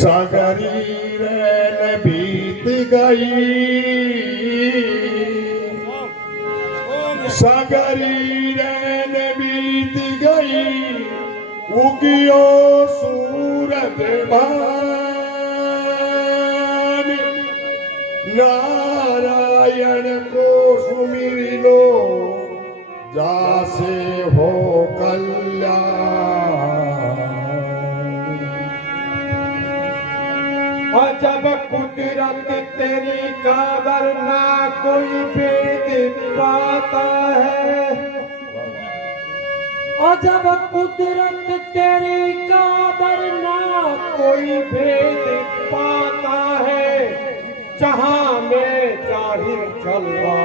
सागरी रैन बीत गई, सागरी रैन बीत गई, उगियो सूरज भान। नारायण को सुमिर लो, जासे हो कल्याण। अजब कुदरत तेरी कादर ना कोई भेद पाता है। अजब कुदरत तेरी कादर ना कोई भेद पाता है। जहां में जाहिर जलवा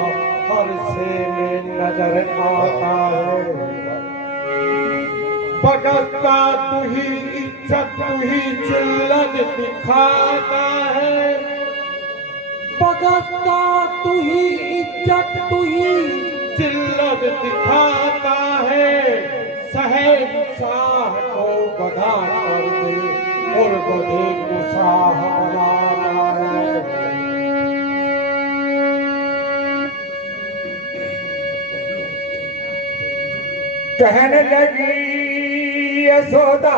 हर से में नजर आता है। बगता तू ही इज्जत तू ही जिल्लत दिखाता है। बगता तू ही इज्जत तू ही जिल्लत दिखाता है। सहेब शाह को गधा कर दे और गधे को शाह बनाना है। कहने लगी यशोदा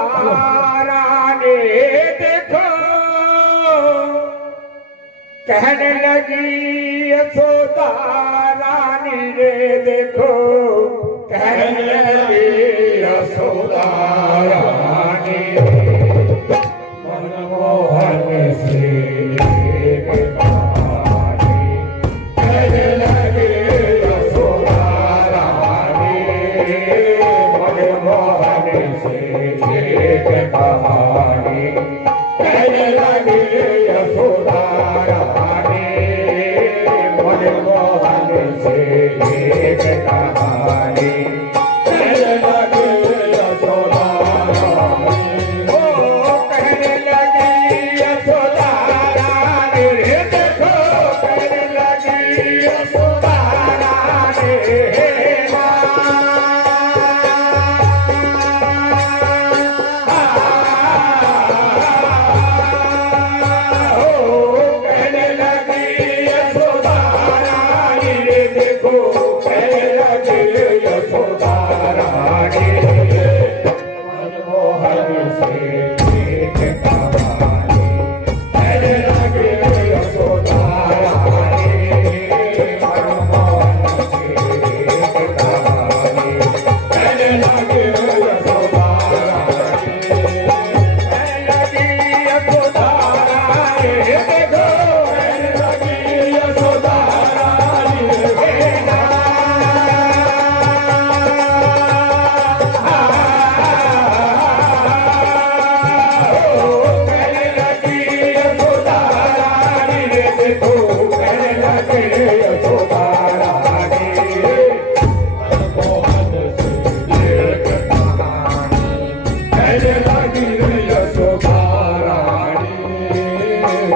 रानी देखो, कहने लगी यशोदा रानी रे देखो, कहने लगी यशोदा रानी मनमोहन से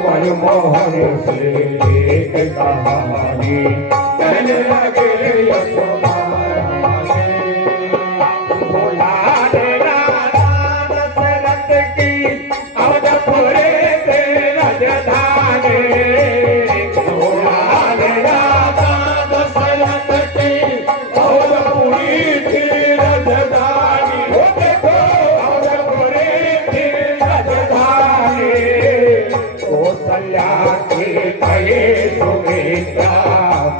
मनमोहन से एक कहानी कहने लगे यशोदा रानी। बोला राजा दशरथ की अवधपुरी के राजधानी। बोला राजा दशरथ की अवधपुरी की राजधानी। वो देखो अवधपुरी की राजधानी। कौशल्या की कहे सुमित्रा,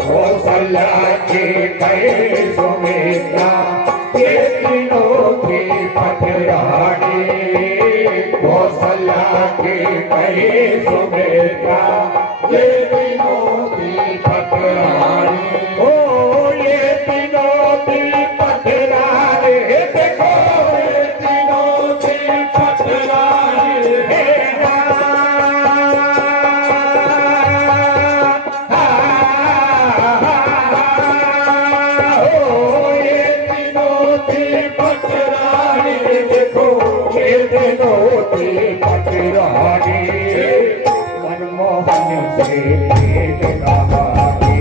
कौशल्या की कहे सुमित्रा, ये तीनों की पटरानी। कौशल्या की कहे सुमित्रा, ये तीनों की पटरानी। ओ ये तीनों की पटरानी। देखो ये तीनों की पटरानी। मनमोहन से एक कहानी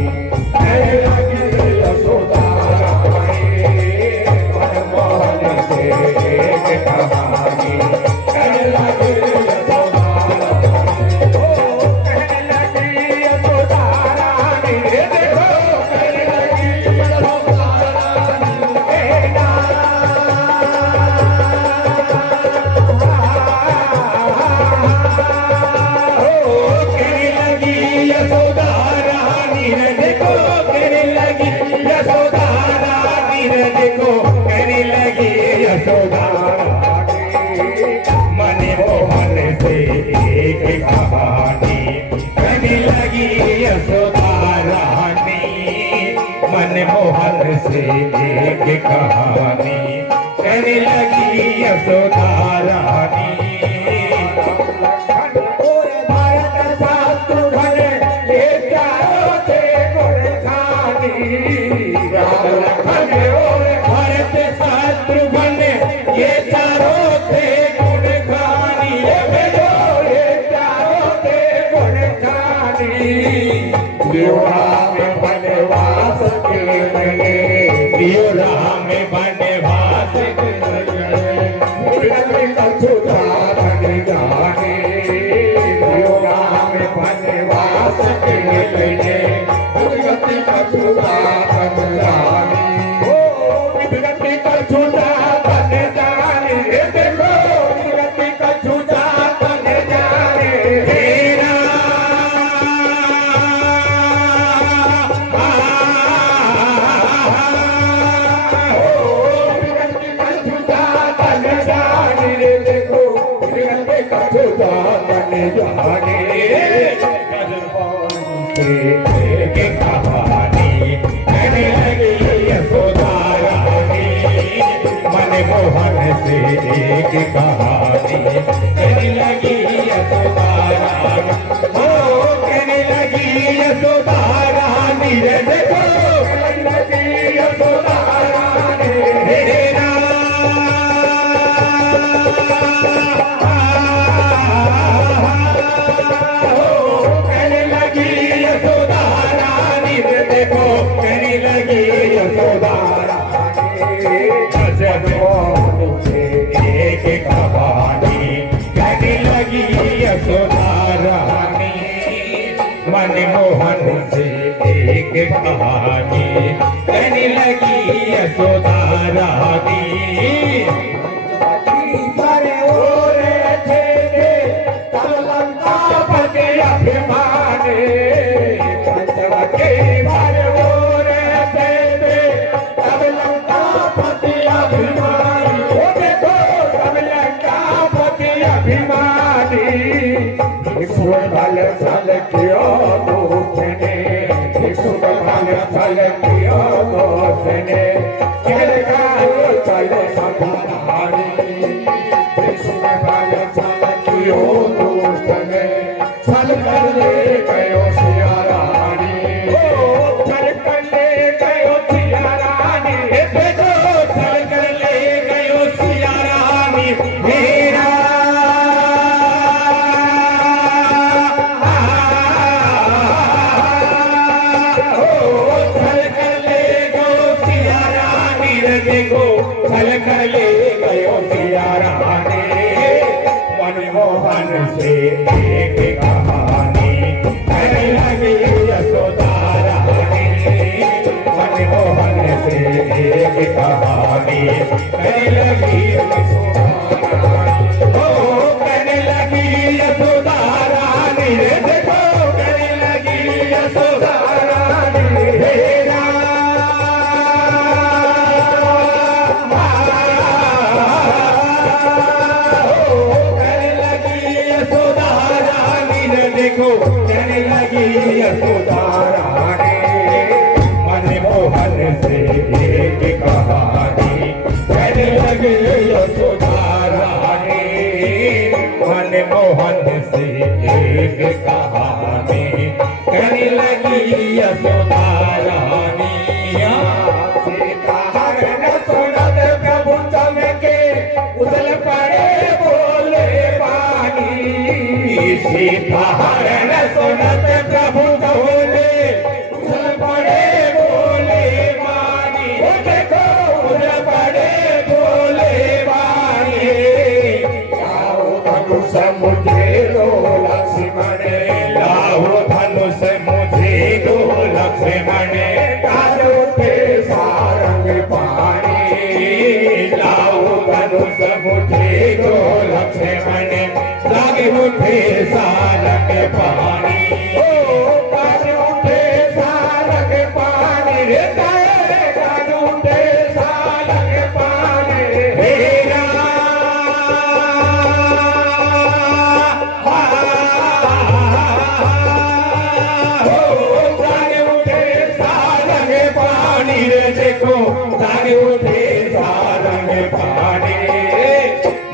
कहने लगी यशोदा रानी। मनमोहन से एक कहानी कहने लगी यशोदा मनमोहन से एक कहानी कहने लगी यशोदा रानी। और भारत शत्रुघ्न ये चारों थे गुण खानी। राम लखन और भरत शत्रुघ्न ये चारों थे गुण खानी। ये चारों थे गुण खानी। राम वनवास के गए, राम वनवास कछुता बन जाने। राम वनवास के गए, दुर्गति कछुता बन जाने। विगति कछुता बन जाने। देखो विगति कछुता बन जाने। हेरा विगति कछुता बन जाने। देखो विगति कछुता बन जाने। एक कहानी कहने लगी यशोदा रानी। मनमोहन से एक कहानी कहने लगी यशोदा रानी। ओ कहने लगी यशोदा रानी। रे देखो कहने लगी यशोदा रानी। हे कहने लगी यशोदा रानी। रे देखो कहने लगी यशोदा रानी। एक कहानी कहने लगी यशोदा रानी। मनमोहन से एक कहानी कहने लगी यशोदा रानी। भरे ओरे थे तब लंकापति अभिमानी। पंचवटी भरे ओरे थे तब लंकापति अभिमानी। ओ देखो तब लंकापति अभिमानी। बल छल कियो दोस्तने, बल छल कियो दोस्तने। चल गयो चल सधारी। बल छल कियो दोस्तने, छल कर ले गयो सिया रानी। ओ चल कर ले गयो सिया रानी। देखो चल कर ले गयो सिया रानी। मेरा चल कर ले गयो सिया रानी। देखो चल कर ले गयो सिया रानी। मनमोहन से एक कहानी कहने लगी यशोदा रानी। मनमोहन से एक कहानी कहने लगी यशोदा रानी। ओ कहने लगी यशोदा रानी। देखो कहने लगी यशोदा रानी। हे राम कहने लगी यशोदा रानी। देखो कहने लगी यशोदा रानी। मनमोहन से एक कहानी कहने लगी यशोदा रानी। मनमोहन से एक कहानी कहने लगी यशोदा रानी। सीता हरण सुनत प्रभु चमके, उछल पड़े बोले पानी। सीता हरण सुनत प्रभु बोले, उछल पड़े बोले वाणी। ओ देखो उछल पड़े बोले वाणी। लाओ धनुष मुझे लो लक्ष्मण। लाओ धनुष मुझे दो लक्ष्मण। काज उठे सारंग पानी। लाओ धनुष मुझे दो लक्ष्मण। लागे उठे सारंग पानी। ओ काज उठे सारंग पानी। रे काज उठे सारंग पानी। हे राम हो जाने उठे सारंग पानी। रानी रे देखो जागे उठे सारंग पानी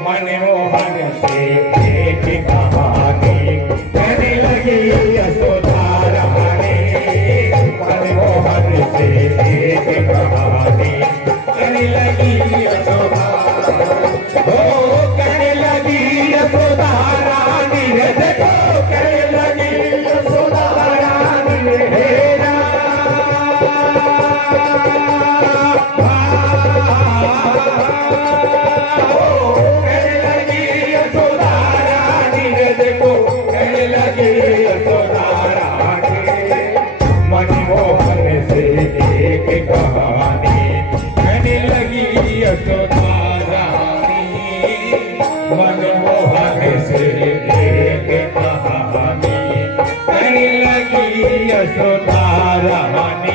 मनमोहन से एक कहानी कहने लगी यशोदा रानी मनमोहन से एक कहानी कहने लगी यशोदा ओ कहने लगी यशोदा रानी रे देखो कहने लगी यशोदा रानी रे मनमोहन से एक कहानी कहने लगी यशोदा रानी मनमोहन से एक कहानी कहने लगी यशोदा रानी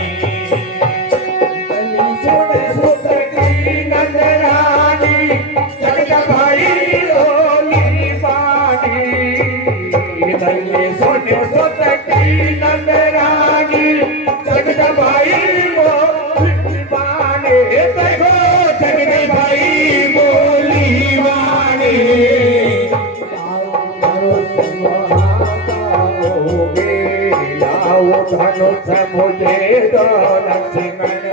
धनुष मुझे दो लक्ष्मण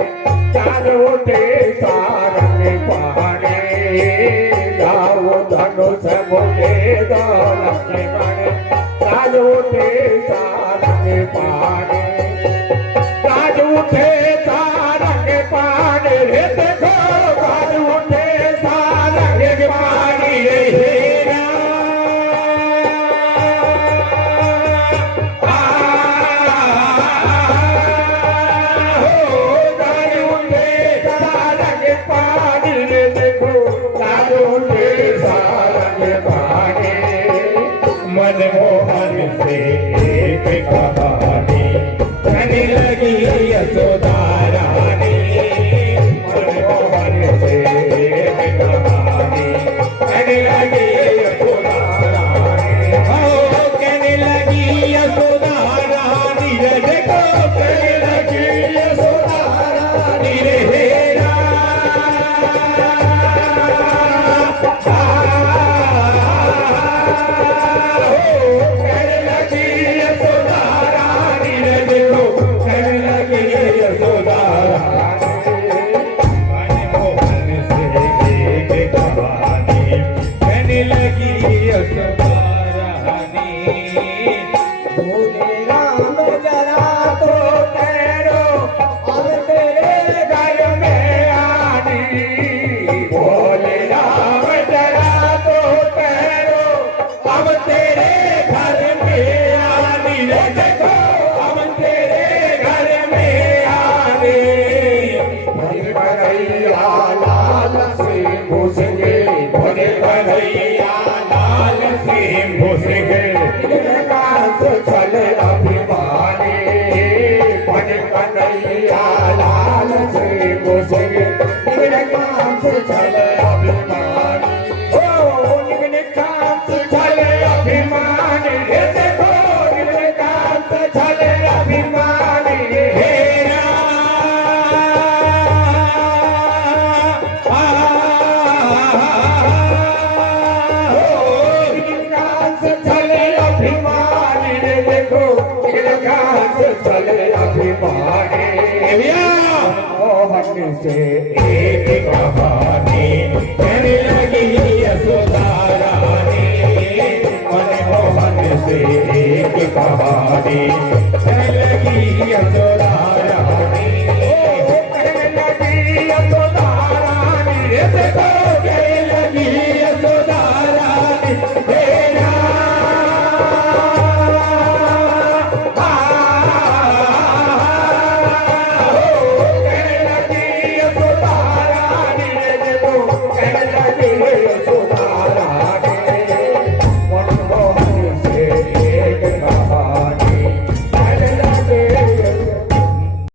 चार उठे सारंग पाने लाओ धनुष मुझे दो लक्ष्मण चार उठे सारंग पाने चार उठे सारंग पाने रे देखो चार उठे सारंग पाने रे मनमोहन से एक कहानी कहने लगी यशोदा रानी मनमोहन से एक कहानी कहने लगी यशोदा रानी हो कहने लगी यशोदा रानी रे देखो कहने लगी यशोदा रानी रे चले अभिमानी पन कन्हैया लाल से घुसेंगे निगने काम से चले अभिमानी ओ निगने काम से चले अभिमानी हे देखो निगने काम से चले अभिमानी हे चले अभिमानी मोहन से एक कहानी कहने लगी यशोदा रानी मनमोहन से एक कहानी कहने लगी यशोदा